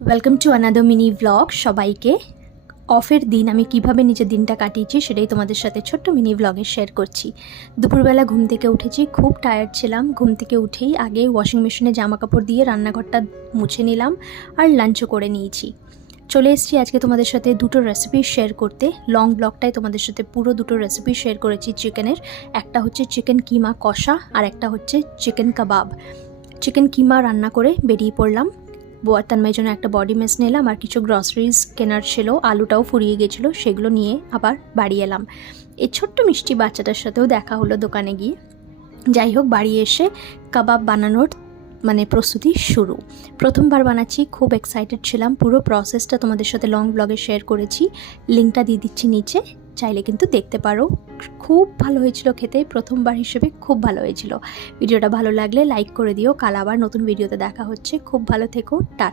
Welcome to another mini blog. সবাইকে অফের দিন আমি কিভাবে নিজের দিনটা কাটিয়েছি সেটাই তোমাদের সাথে ছোট্ট মিনি ব্লগে শেয়ার করছি। দুপুরবেলা ঘুম থেকে উঠেছি, খুব টায়ার্ড ছিলাম। ঘুম থেকে উঠেই আগে ওয়াশিং মেশিনে জামা কাপড় দিয়ে রান্নাঘরটা মুছে নিলাম আর লাঞ্চও করে নিয়েছি। চলে এসেছি আজকে তোমাদের সাথে দুটো রেসিপি শেয়ার করতে। লং ব্লগটাই তোমাদের সাথে পুরো দুটো রেসিপি শেয়ার করেছি চিকেনের। একটা হচ্ছে চিকেন কিমা কষা আর একটা হচ্ছে চিকেন কাবাব। চিকেন কিমা রান্না করে বেরিয়ে পড়লাম। তার জন্য একটা বডি মেস নিলাম আর কিছু গ্রসারিজ কেনার ছিল, আলুটাও ফুরিয়ে গেছিলো, সেগুলো নিয়ে আবার বাড়ি এলাম। এই ছোট্ট মিষ্টি বাচ্চাটার সাথেও দেখা হলো দোকানে গিয়ে। যাই হোক, বাড়ি এসে কাবাব বানানোর প্রস্তুতি শুরু। প্রথমবার বানাচ্ছি, খুব এক্সাইটেড ছিলাম। পুরো প্রসেসটা তোমাদের সাথে লং ব্লগে শেয়ার করেছি, লিঙ্কটা দিয়ে দিচ্ছি নিচে, চাইলে কিন্তু দেখতে পারো। খুব ভালো হয়েছিল খেতে, প্রথমবার হিসেবে খুব ভালো হয়েছিল। ভিডিওটা ভালো লাগলে লাইক করে দিও। কাল আবার নতুন ভিডিওতে দেখা হচ্ছে। খুব ভালো থেকো, টাটা।